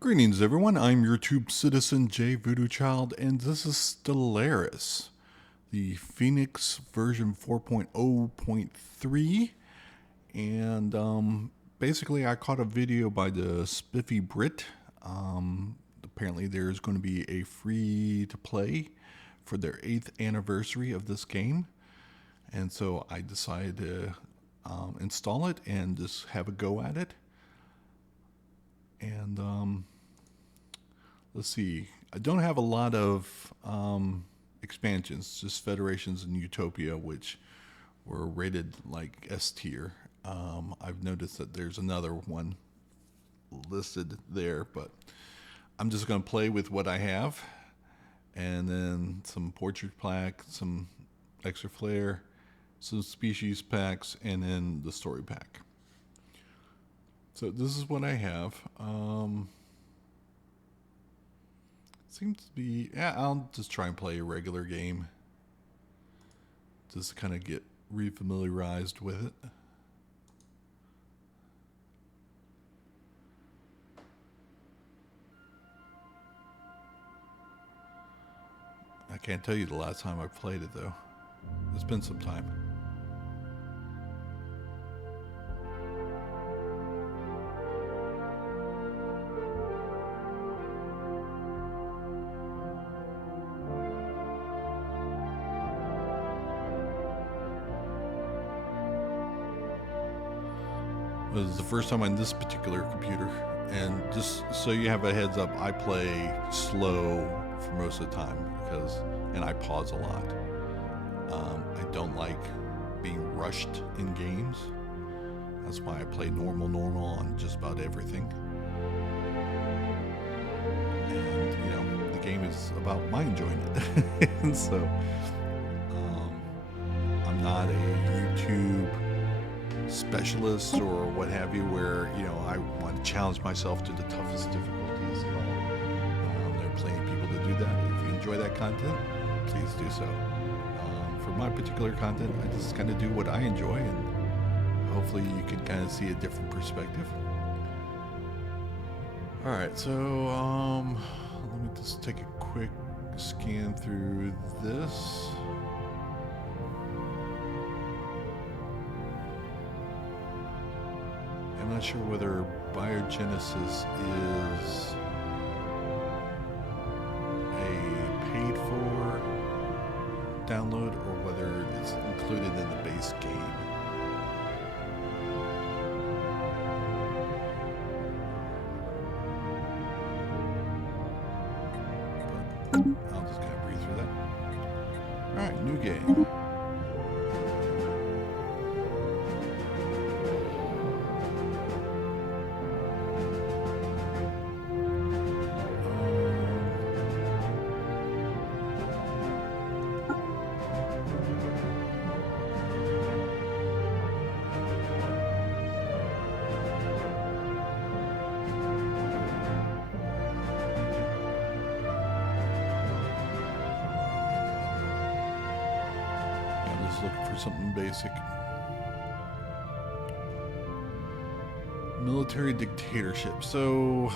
Greetings, everyone. I'm your tube citizen, Jay Voodoo Child, and this is Stellaris, the Phoenix version 4.0.3. And basically, I caught a video by the Spiffy Brit. Apparently, there's going to be a free to play for their 8th anniversary of this game. And so I decided to install it and just have a go at it. And let's see. I don't have a lot of expansions, just Federations and Utopia, which were rated like S tier. I've noticed that there's another one listed there, but I'm just going to play with what I have. And then some portrait plaque, some extra flair, some species packs, and then the story pack. So this is what I have. Seems to be, yeah, I'll just try and play a regular game. Just kind of get refamiliarized with it. I can't tell you the last time I played it though. It's been some time. This is the first time on this particular computer, and just so you have a heads up, I play slow for most of the time and I pause a lot. I don't like being rushed in games. That's why I play normal on just about everything. And the game is about my enjoyment, and so I'm not a YouTube specialist or what have you, where I want to challenge myself to the toughest difficulties and all. There are plenty of people that do that. If you enjoy that content, please do so. For my particular content, I just kind of do what I enjoy, and hopefully you can kind of see a different perspective. All right, so let me just take a quick scan through this. I'm not sure whether biogenesis is a paid for download or whether it's included in the base game. But I'll just kind of breeze through that. Alright, new game. Looking for something basic. Military dictatorship. So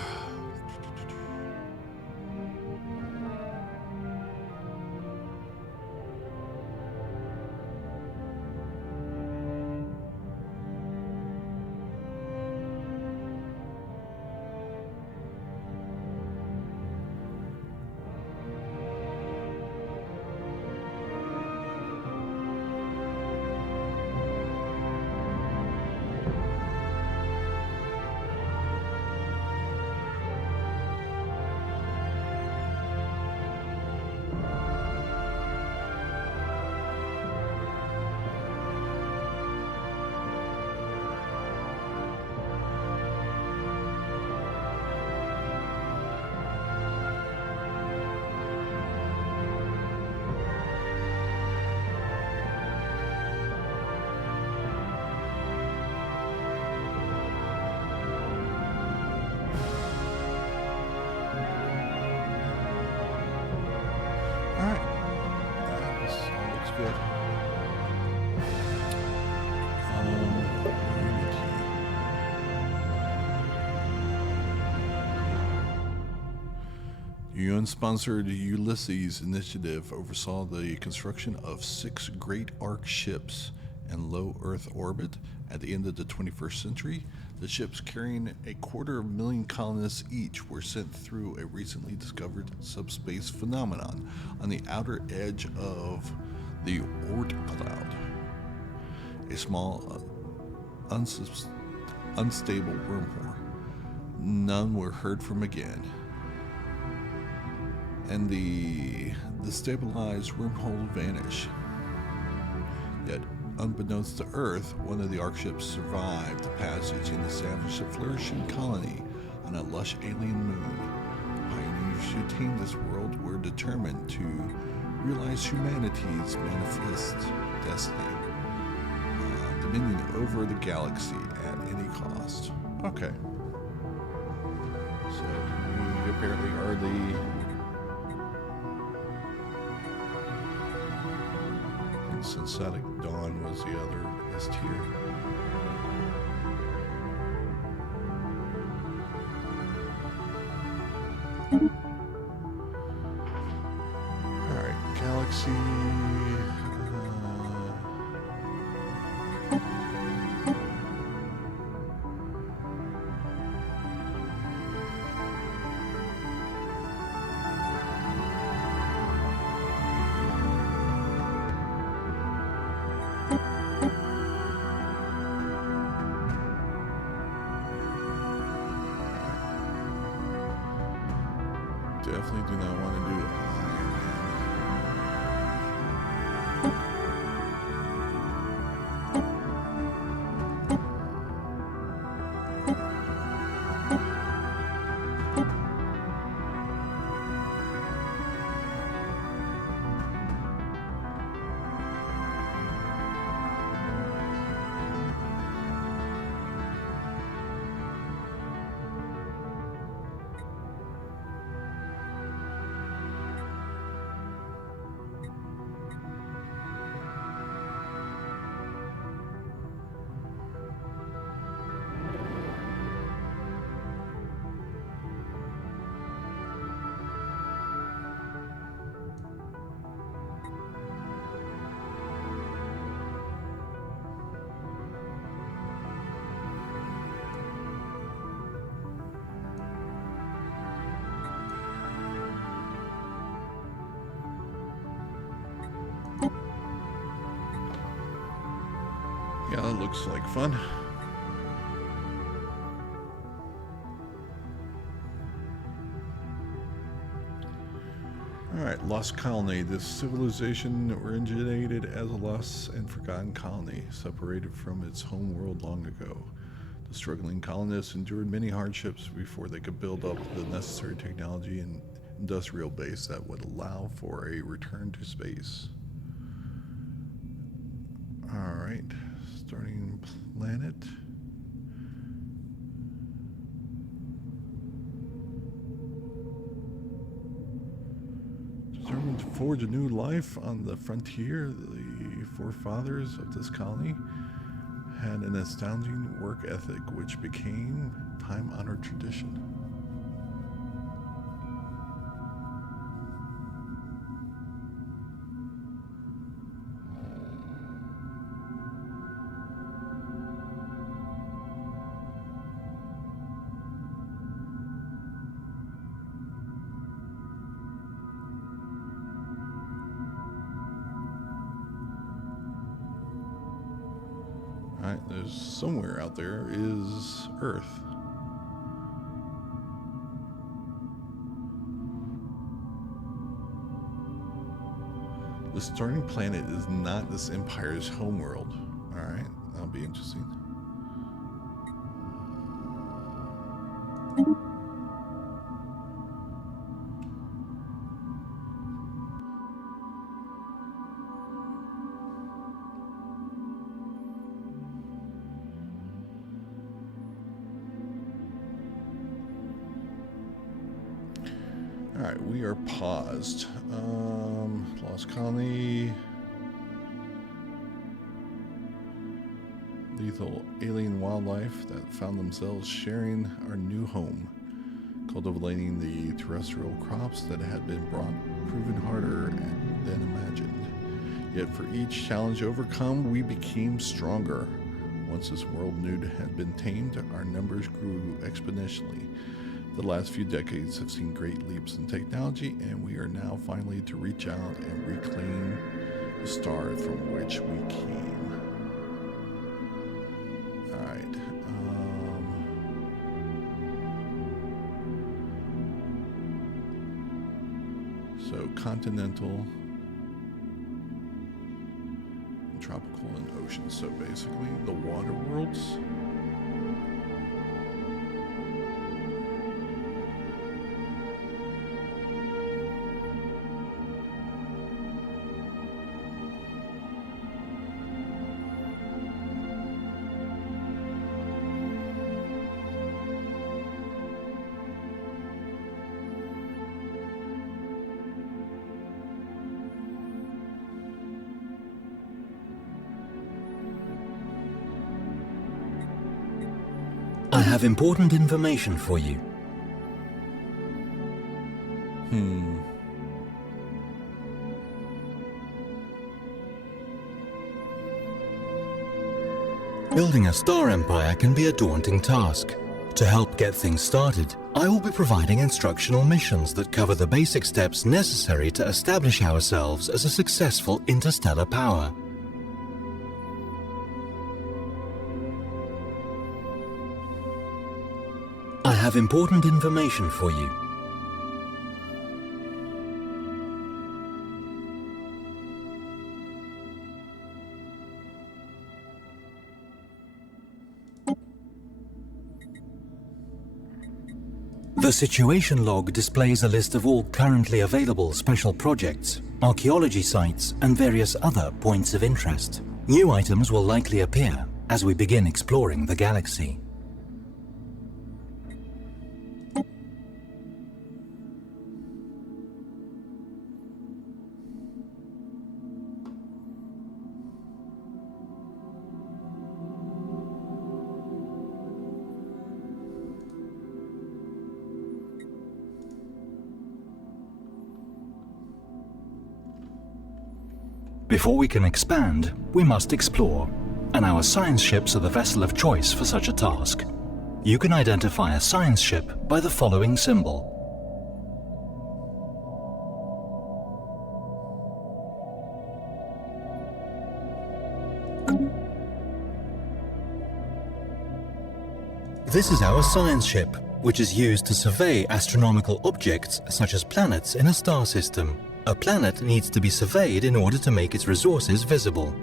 UN-sponsored Ulysses initiative oversaw the construction of 6 great arc ships in low Earth orbit at the end of the 21st century. The ships, carrying 250,000 colonists each, were sent through a recently discovered subspace phenomenon on the outer edge of the Oort cloud, a small, unstable wormhole. None were heard from again, and the destabilized wormhole vanished. Yet, unbeknownst to Earth, one of the arc ships survived the passage and established a flourishing colony on a lush alien moon. The pioneers who tamed this world were determined to realize humanity's manifest destiny, dominion over the galaxy at any cost. Okay. So, we apparently are the Synthetic Dawn was the other S tier. Alright, Galaxy. Definitely do not want to do Iron Yeah, that looks like fun. Alright, Lost Colony. This civilization originated as a lost and forgotten colony, separated from its home world long ago. The struggling colonists endured many hardships before they could build up the necessary technology and industrial base that would allow for a return to space. Alright, starting planet. Determined to forge a new life on the frontier, the forefathers of this colony had an astounding work ethic which became time-honored tradition. Alright, there's somewhere out there is Earth. The starting planet is not this Empire's homeworld. Alright, that'll be interesting. Alright, we are paused. Lost Colony. Lethal alien wildlife that found themselves sharing our new home. cultivating the terrestrial crops that had been proven harder than imagined. Yet for each challenge overcome, we became stronger. Once this world nude had been tamed, our numbers grew exponentially. The last few decades have seen great leaps in technology, and we are now finally to reach out and reclaim the star from which we came. Alright. So continental, and tropical, and ocean. So basically the water worlds. I have important information for you. Building a star empire can be a daunting task. To help get things started, I will be providing instructional missions that cover the basic steps necessary to establish ourselves as a successful interstellar power. I have important information for you. The situation log displays a list of all currently available special projects, archaeology sites, and various other points of interest. New items will likely appear as we begin exploring the galaxy. Before we can expand, we must explore, and our science ships are the vessel of choice for such a task. You can identify a science ship by the following symbol. This is our science ship, which is used to survey astronomical objects such as planets in a star system. A planet needs to be surveyed in order to make its resources visible.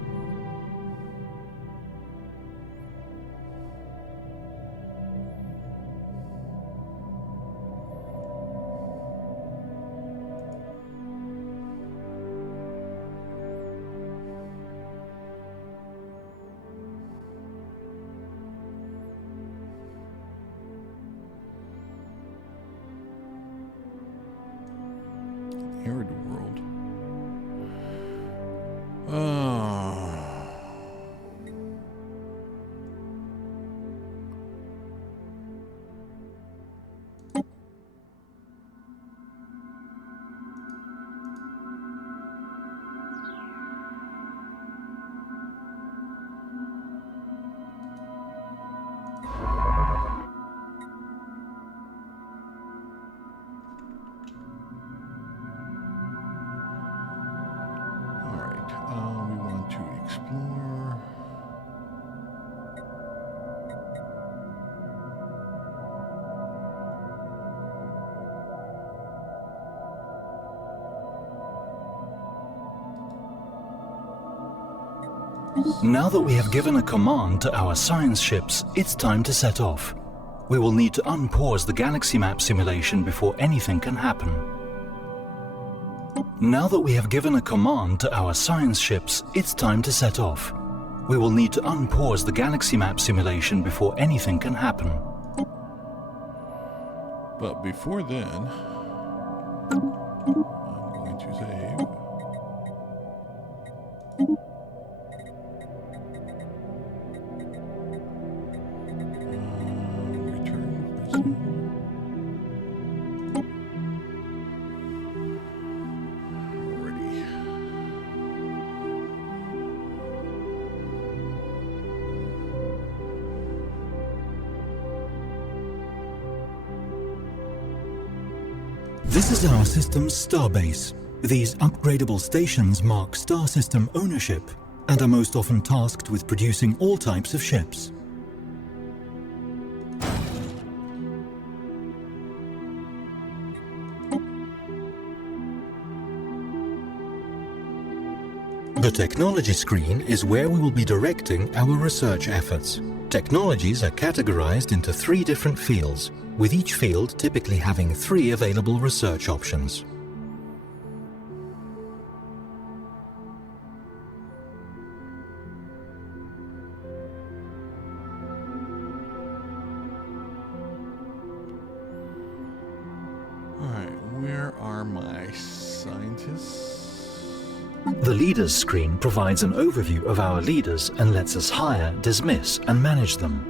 Arid world. We want to explore. Now that we have given a command to our science ships, it's time to set off. We will need to unpause the galaxy map simulation before anything can happen. Now that we have given a command to our science ships, it's time to set off. We will need to unpause the galaxy map simulation before anything can happen. But before then, I'm going to save. Return. Resume. This is our system's starbase. These upgradable stations mark star system ownership and are most often tasked with producing all types of ships. The technology screen is where we will be directing our research efforts. Technologies are categorized into 3 different fields, with each field typically having 3 available research options. Alright, where are my scientists? The Leaders screen provides an overview of our leaders and lets us hire, dismiss, and manage them.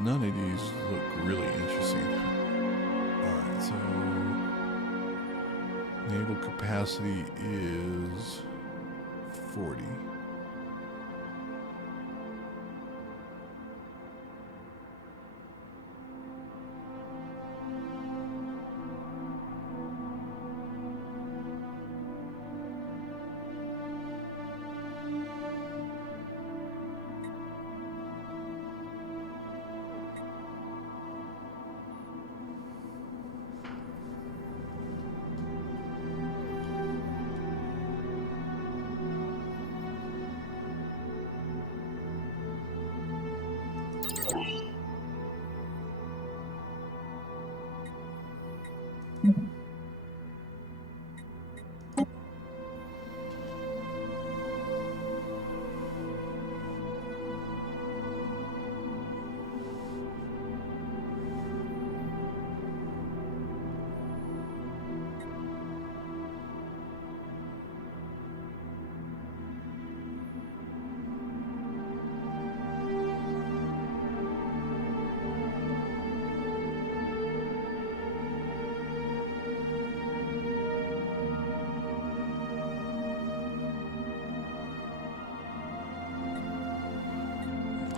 None of these look really interesting. Alright, so naval capacity is 40.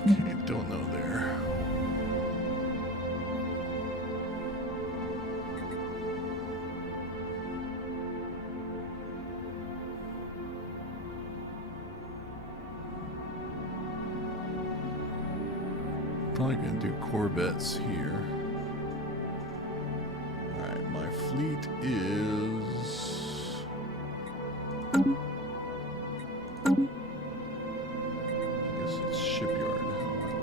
Okay, don't know there. Probably gonna do Corvettes here. Alright, my fleet is... I guess it's shipyard. How am I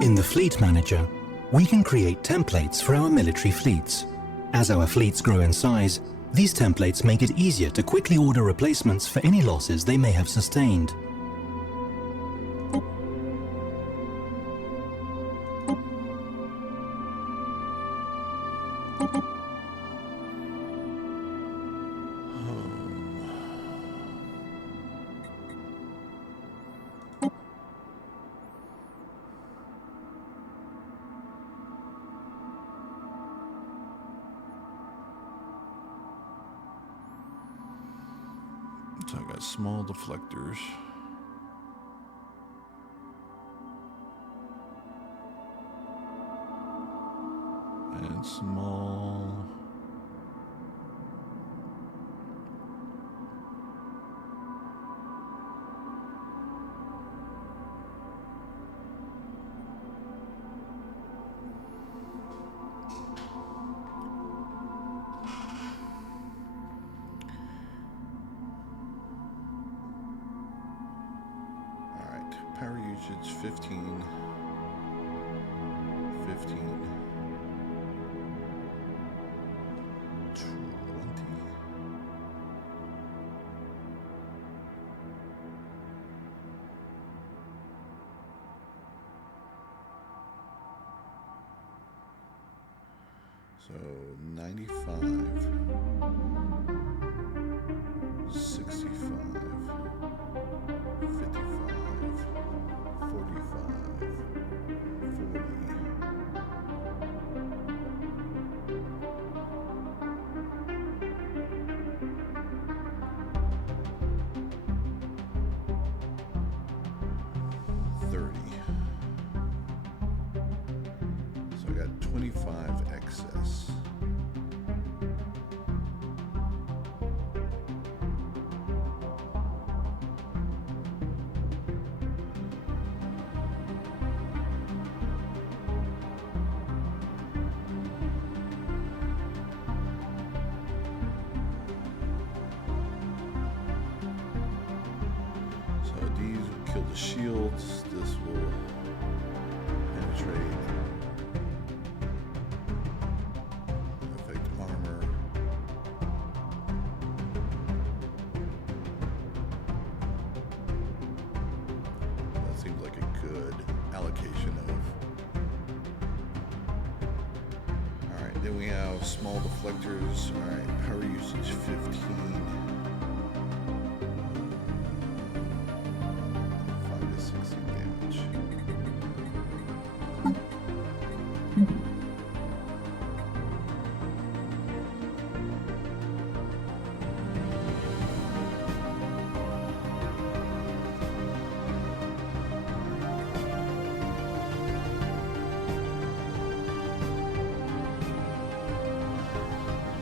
looking In the Fleet Manager, we can create templates for our military fleets. As our fleets grow in size, these templates make it easier to quickly order replacements for any losses they may have sustained. So I got small deflectors. And small... Power usage 15. 15. 20. So 95, 65, 55, 45, 40, 30. So I got 25 excess. So these will kill the shields. This will penetrate, affect armor. That seems like a good allocation of. Alright, then we have small deflectors. Alright, power usage 15. 5 to 16 damage.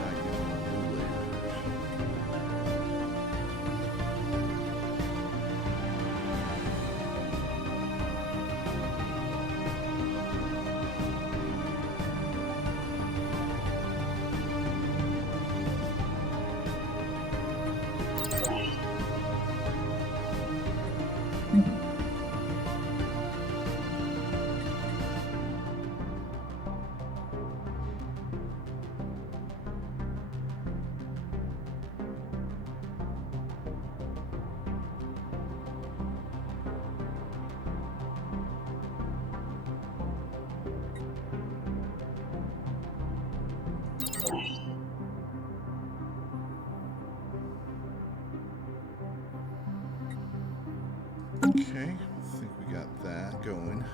Not using blue lasers. Okay, I think we got that going.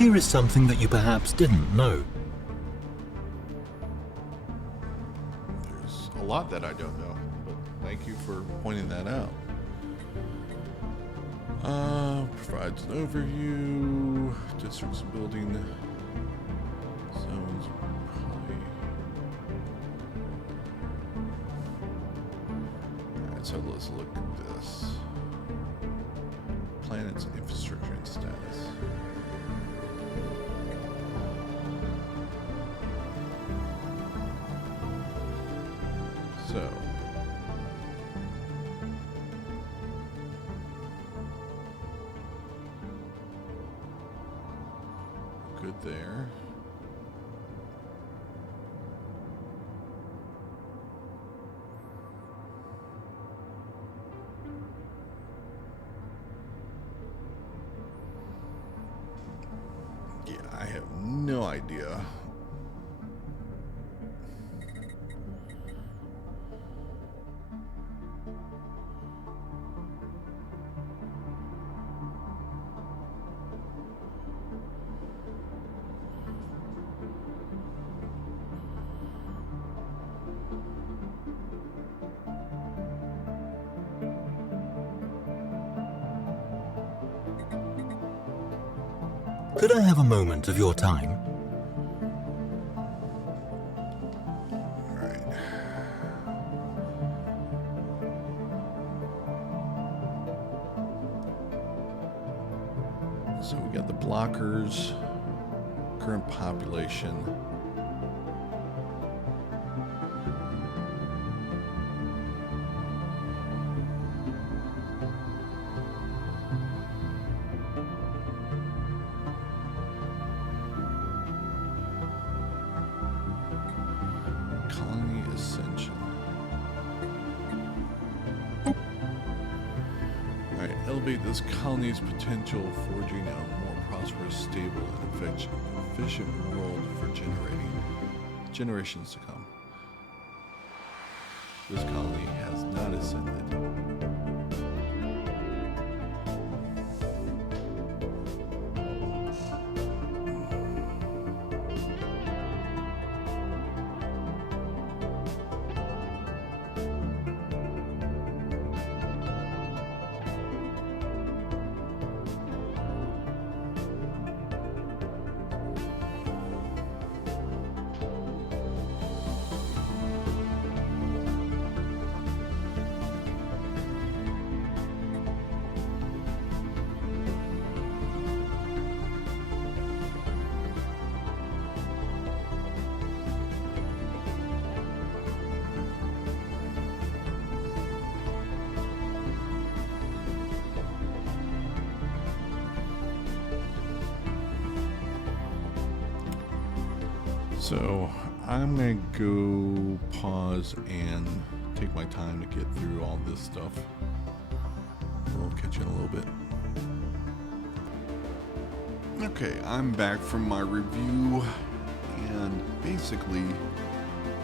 Here is something that you perhaps didn't know. There's a lot that I don't know, but thank you for pointing that out. Provides an overview, districts and building zones. Alright, so let's look at this. Planet's infrastructure and status. So, good there. Yeah, I have no idea. Could I have a moment of your time? Alright. So we got the blockers, current population. Colony ascension. Alright, elevate this colony's potential, forging a more prosperous, stable, and efficient world for generations to come. This colony has not ascended. So I'm gonna go pause and take my time to get through all this stuff. We'll catch you in a little bit. Okay, I'm back from my review, and basically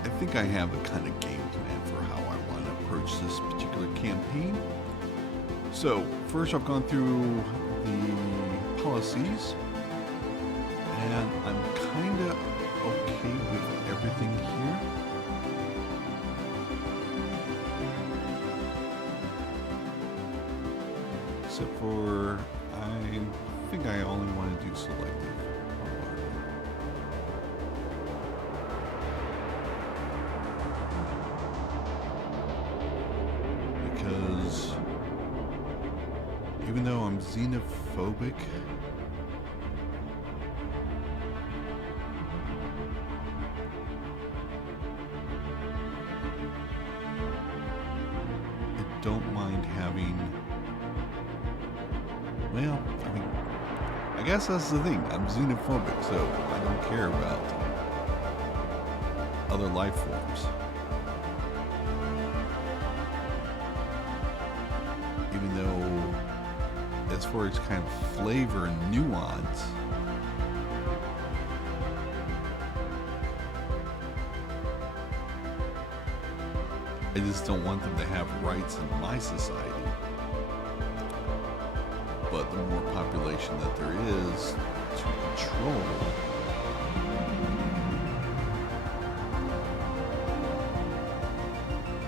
I think I have a kind of game plan for how I want to approach this particular campaign. So first I've gone through the policies, and I'm kind of okay with everything here. Except for, I think I only want to do selective. Because even though I'm xenophobic, don't mind having, well, I mean, I guess that's the thing. I'm xenophobic, so I don't care about other life forms. Even though, as far as kind of flavor and nuance, I just don't want them to have rights in my society. But the more population that there is, to control.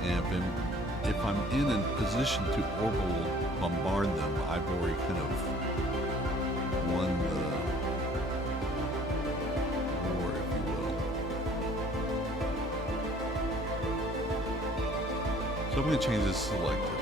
And if I'm in a position to orbital bombard them, I've already kind of won the war, if you will. So I'm going to change this to selective.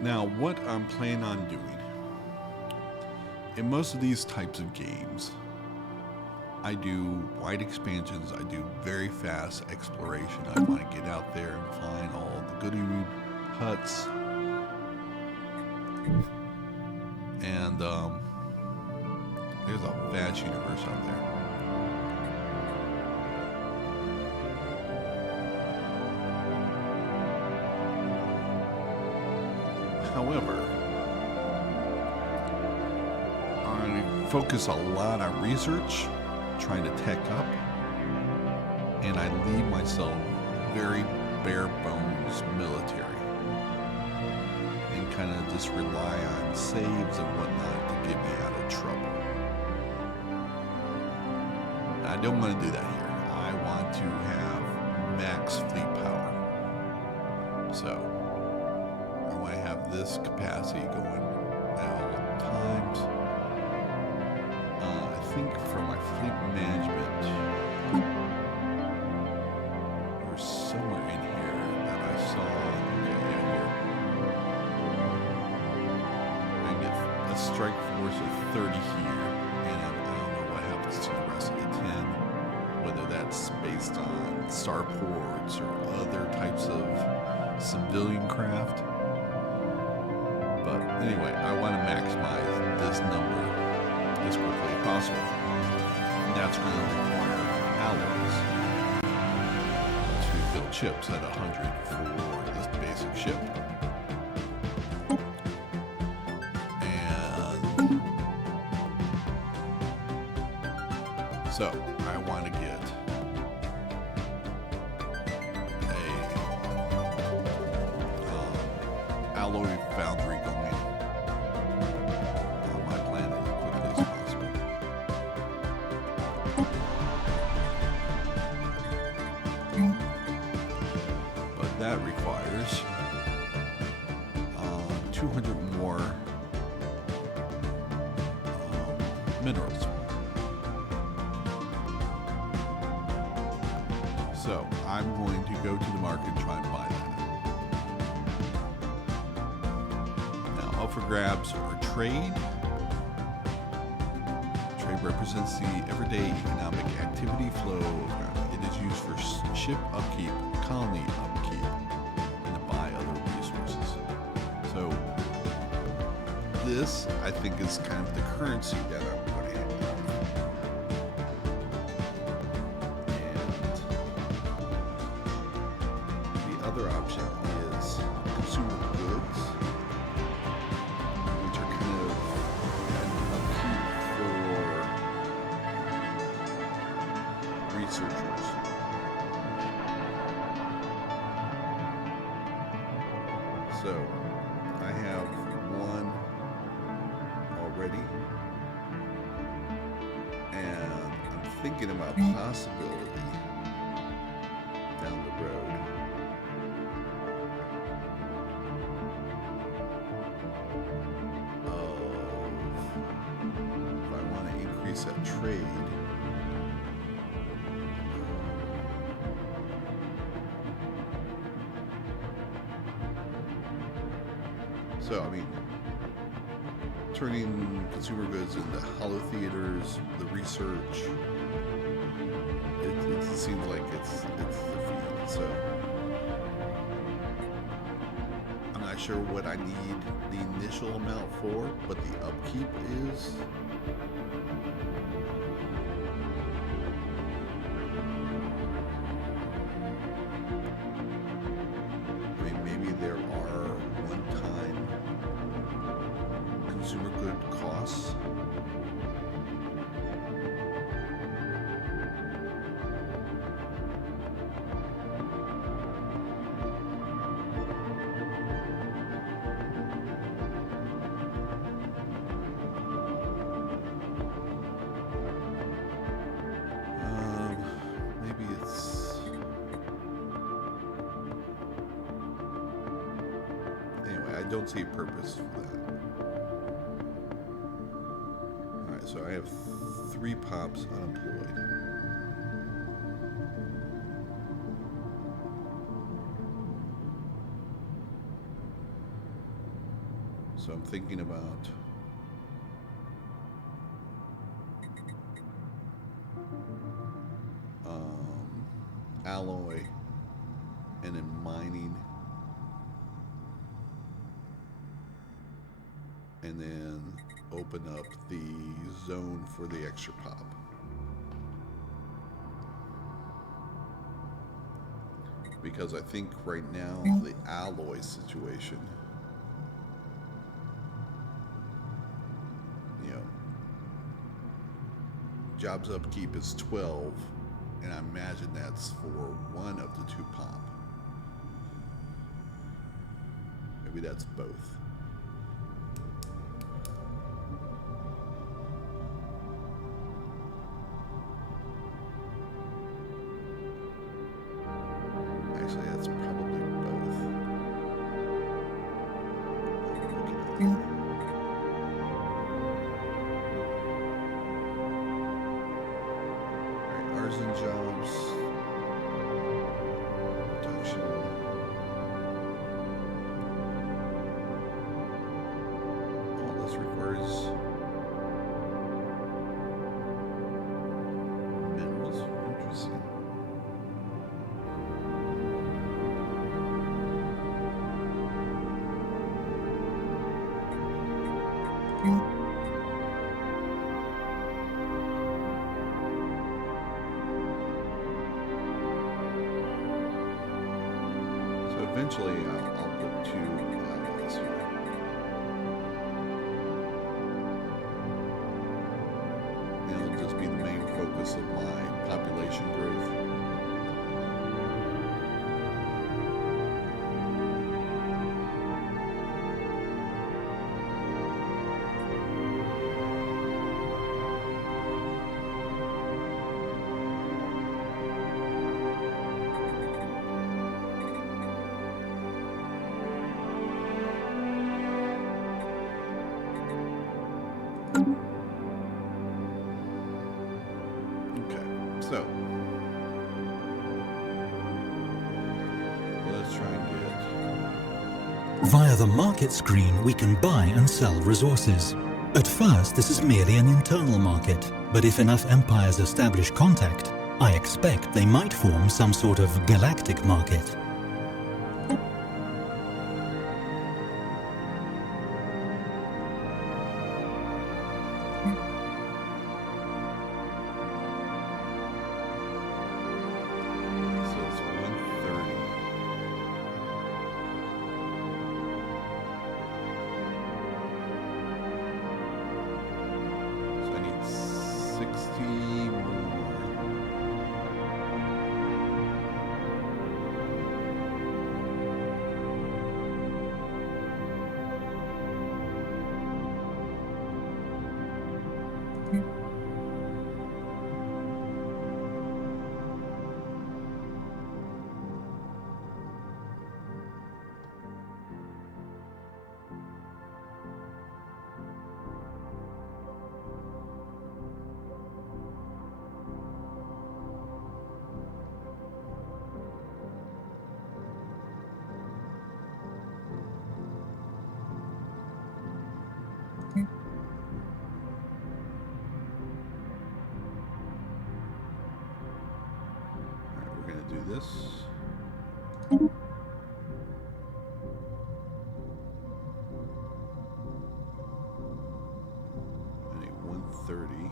Now, what I'm planning on doing, in most of these types of games, I do wide expansions, I do very fast exploration. I want to get out there and find all the goody huts. And there's a vast universe out there. However, I focus a lot on research, trying to tech up, and I leave myself very bare bones military, and kind of just rely on saves and whatnot to get me out of trouble. I don't want to do that here. I want to have max fleet power. So I want to have this capacity going at all times. I think for my fleet management, there's somewhere in here that I saw. Okay, yeah, here. I get a strike force of 30 here, and I don't know what happens to the rest of the 10. Whether that's based on starports or other types of civilian craft. But anyway, I want to maximize this number as quickly as possible. And that's going to require alloys to build ships at 100 for this basic ship. And so I want to get alloy foundry going on my planet as quickly as possible. But that requires 200 more minerals. So I'm going to go to the market and try and buy that. Up for grabs or trade. Trade represents the everyday economic activity flow. It is used for ship upkeep, colony upkeep, and to buy other resources. So this, I think, is kind of the currency that I'm going to have. And the other option is consumer goods. Researchers. So I have one already, and I'm thinking about possibility down the road of if I want to increase that trade. So, I mean, turning consumer goods into hollow theaters, the research, it seems like it's defeated. So I'm not sure what I need the initial amount for, but the upkeep is. I mean, maybe there are one-time consumer good costs. Maybe it's. Anyway, I don't see a purpose for that. Alright, so I have 3 pops unemployed. So I'm thinking about alloy and then mining, and then open up the zone for the extra pop. Because I think right now the alloy situation, you know, jobs upkeep is 12, and I imagine that's for one of the 2 pop. Maybe that's both. Actually, that's probably both. I'm looking at Alright, artisan jobs. Production. All this requires minerals. Interesting. So eventually I'll put 2 alloys here. And it'll just be the main focus of my population growth. Okay, so let's try and get. Via the market screen, we can buy and sell resources. At first, this is merely an internal market, but if enough empires establish contact, I expect they might form some sort of galactic market. So it's 130. So I need 60 more. do this. I need 130.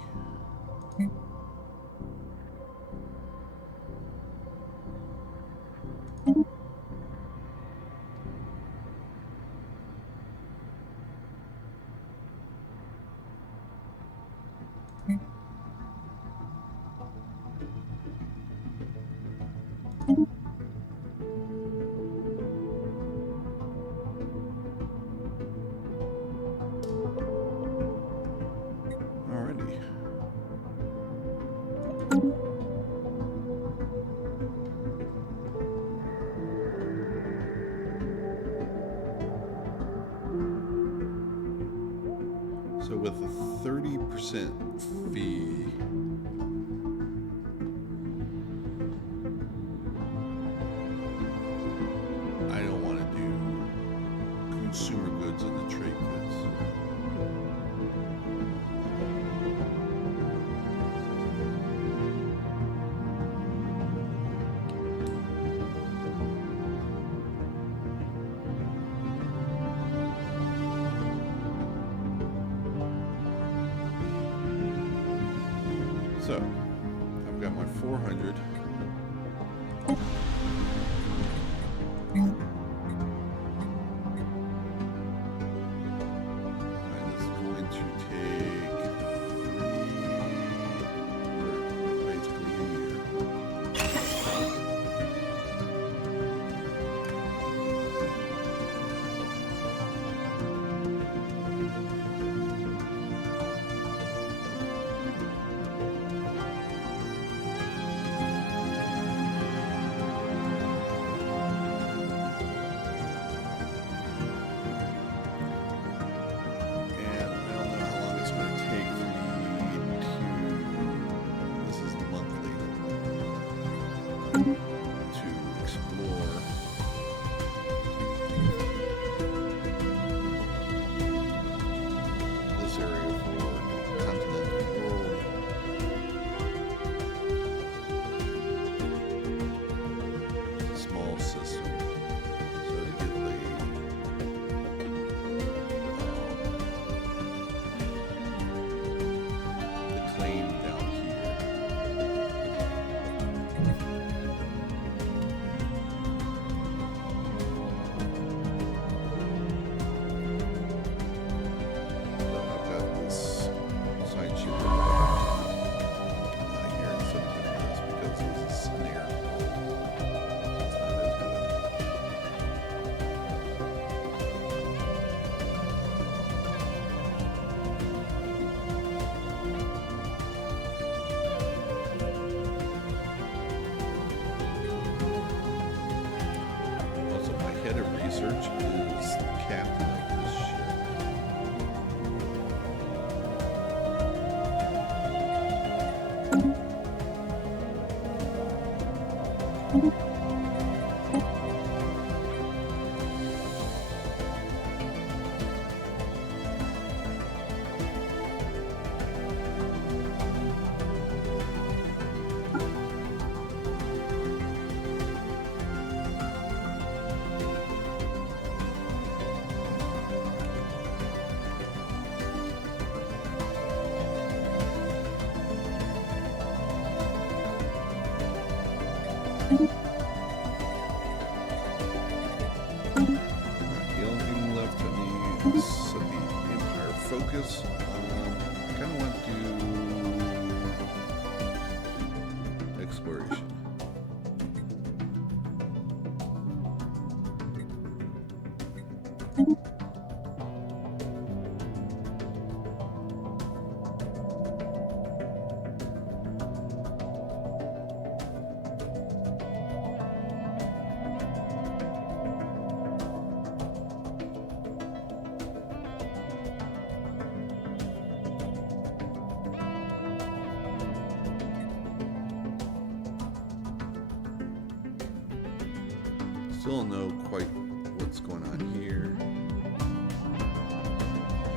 Alrighty. So with a 30% fee, I don't want to do consumer goods and the trade goods. So, I've got my 400. And it's going to take basically a year. Research is the captain of this ship. Focus. I kind of want to do exploration. Still don't know quite what's going on here.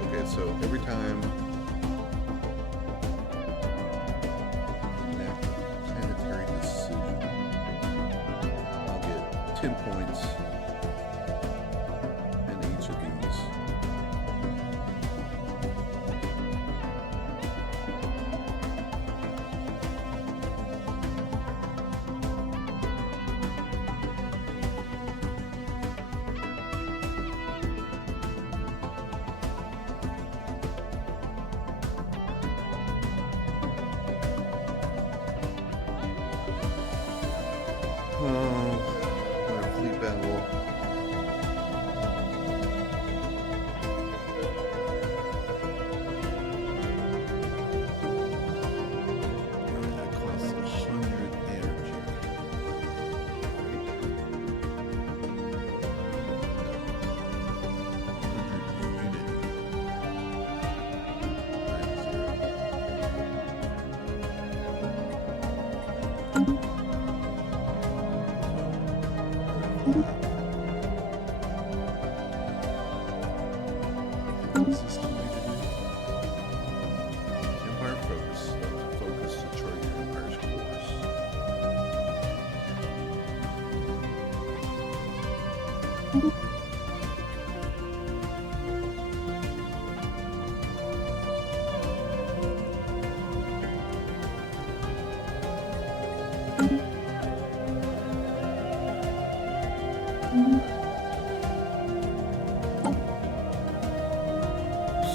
Okay, so every time planetary decision. 10 points in each of these. Oh, our fleet battle. That costs 100 energy. Right? 100 unity. What is this telling me to do? Empire focus. Focus to chart your empire's course.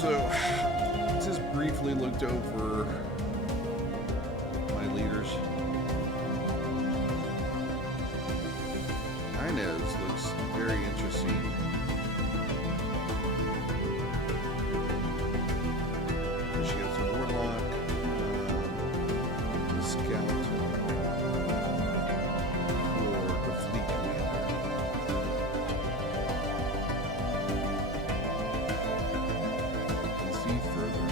So, just briefly looked over my leaders. Inez looks very interesting. She has a warlock, scout, or the fleet commander. And see further.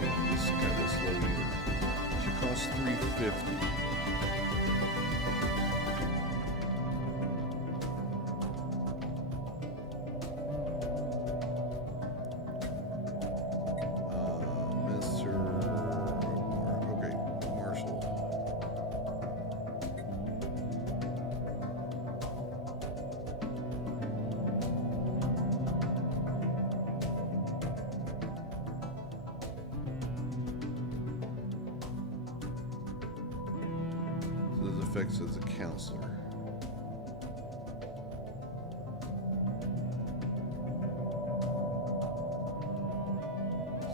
Yeah, this kind of slow here. She costs 350. Mr. Okay, Marshall. So this affects as a counselor.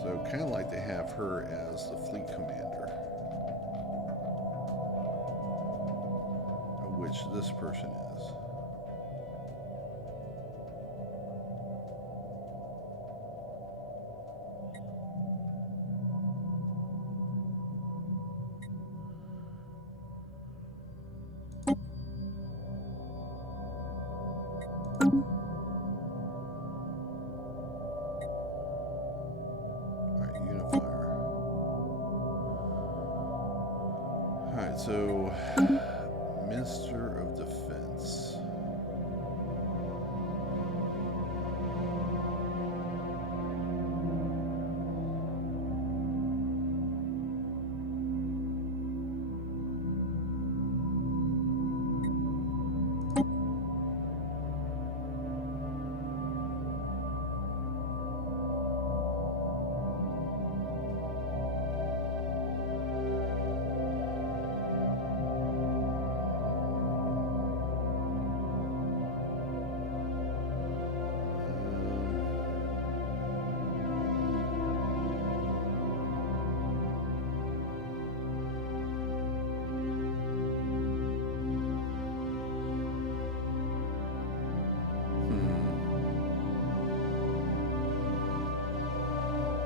So kind of like to have her as the fleet commander, which this person is. Alright, unifier. Alright, so Minister of Defense.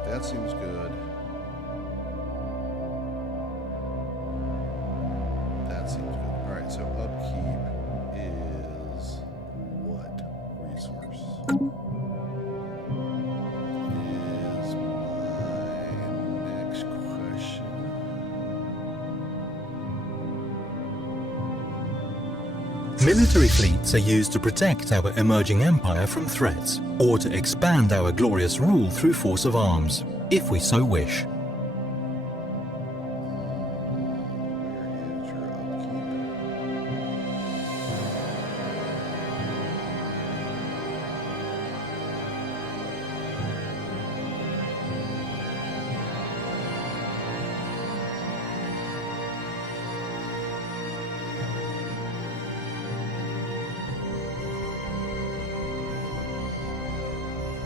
That seems good. That seems good. Alright, so upkeep is what resource? Is my next question. Military fleets are used to protect our emerging empire from threats, or to expand our glorious rule through force of arms, if we so wish. Where is your upkeep?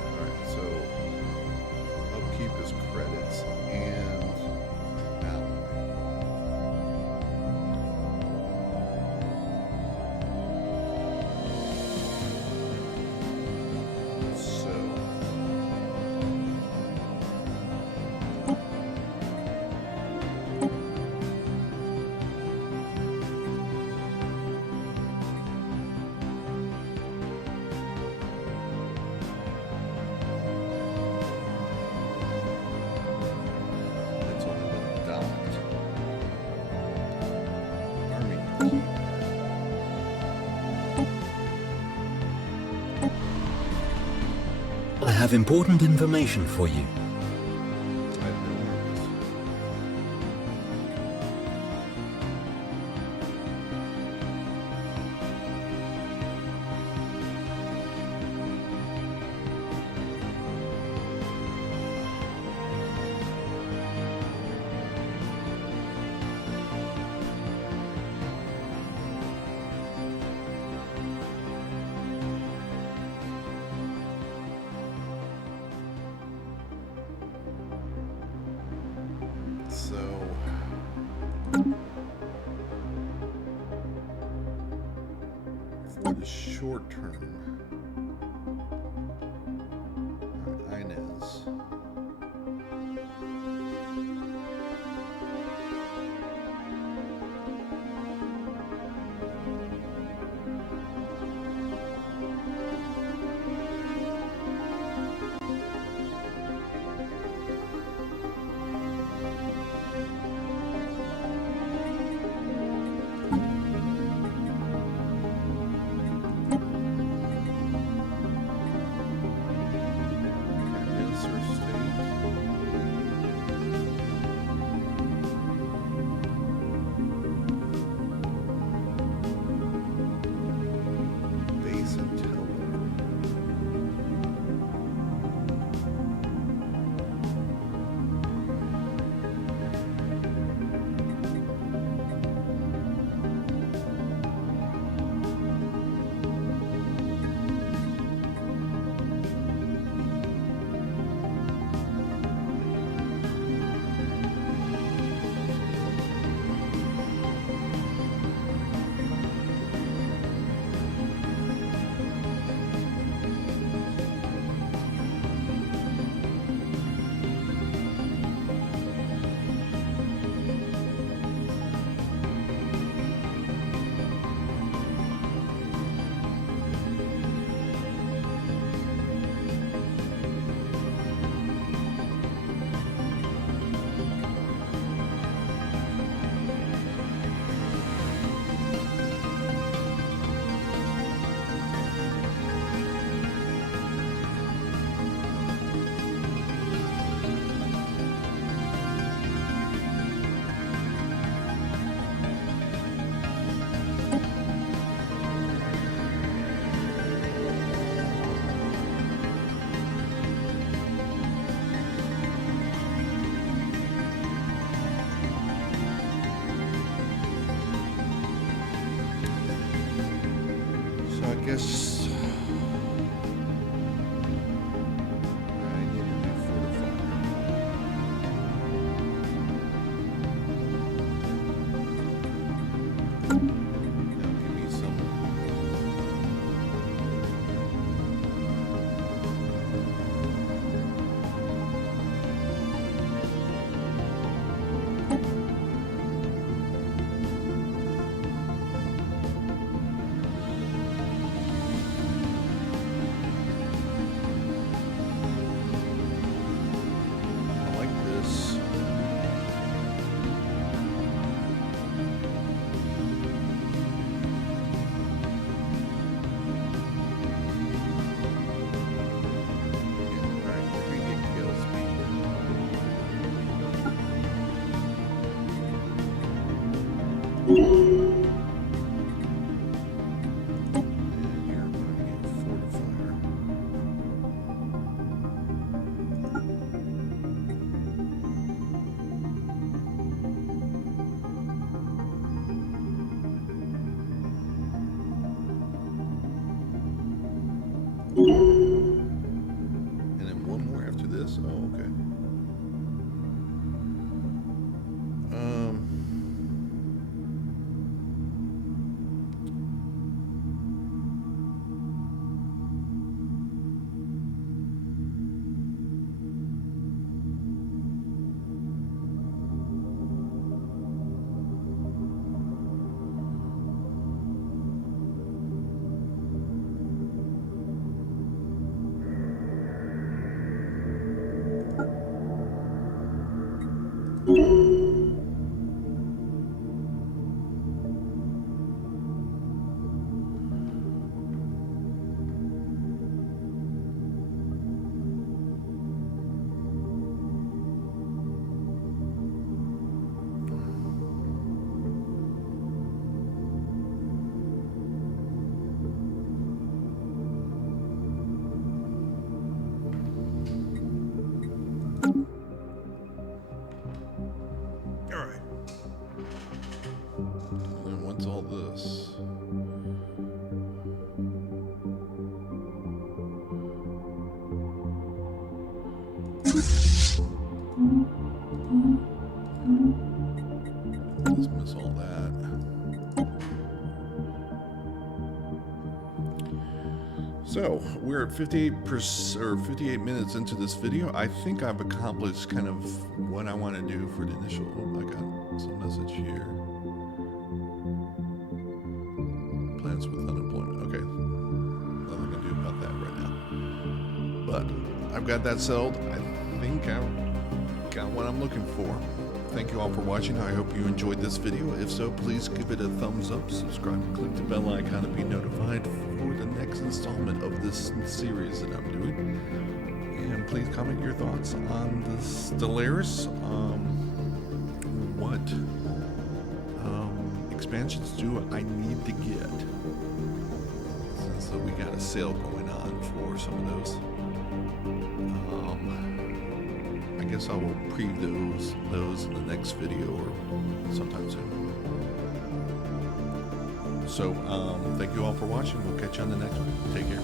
Alright, so upkeep is credits and alloy. So it's only been docked. Army keep. I have important information for you. I have no worries. So for the short term, Inez. Windsor State. Base and Teller. So I guess I need to do fortifier. Now give me some. So we're at 58% or 58 minutes into this video. I think I've accomplished kind of what I want to do for the initial. Oh, I got some message here. Plans with unemployment. Okay, nothing I can do about that right now. But I've got that settled. I think I've got what I'm looking for. Thank you all for watching. I hope you enjoyed this video. If so, please give it a thumbs up, subscribe, and click the bell icon to be notified for the next installment of this series that I'm doing. And please comment your thoughts on the Stellaris. What expansions do I need to get? Since we got a sale going on for some of those. I guess I will preview those in the next video or sometime soon. So, thank you all for watching. We'll catch you on the next one. Take care.